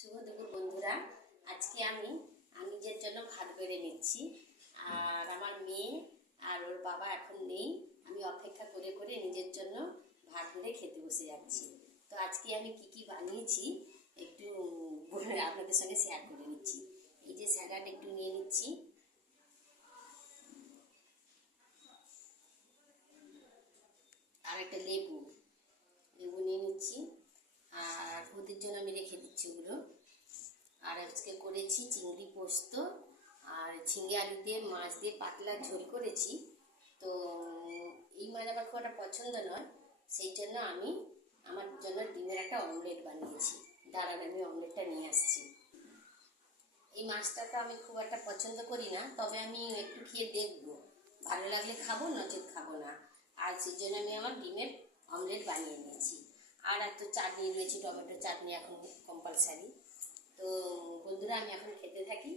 শুভ দুপুর বন্ধুরা। আজকে আমি নিজের জন্য ভাত বেড়ে নিচ্ছি। আর আমার মেয়ে আর ওর বাবা এখন নেই, আমি অপেক্ষা করে করে নিজের জন্য ভাত বেড়ে খেতে বসে যাচ্ছি। তো আজকে আমি কি কি বানিয়েছি একটু আপনাদের সঙ্গে শেয়ার করে নিচ্ছি। এই যে স্যালাড একটু নিয়ে নিচ্ছি, আর একটা লেবু নিয়ে নিচ্ছি, আর ওদের জন্য আমি রেখে দিচ্ছি ওগুলো। আর আজকে করেছি চিংড়ি পোস্ত আর ঝিঙে আলু দিয়ে মাছ দিয়ে পাতলা ঝোল করেছি। তো এই মাছ আমার খুব একটা পছন্দ নয়, সেই জন্য আমি আমার জন্য ডিমের একটা অমলেট বানিয়েছি। দাঁড়ান, আমি অমলেটটা নিয়ে আসছি। এই মাছটা তো আমি খুব একটা পছন্দ করি না, তবে আমি একটু খেয়ে দেখবো, ভালো লাগলে খাবো, নচেত খাবো না। আর সেই জন্য আমি আমার ডিমের অমলেট বানিয়ে নিয়েছি। আর এত চাটনি রয়েছে, টমেটো চাটনি এখন কম্পালসারি। তো বন্ধুরা, আমি এখন খেতে থাকি।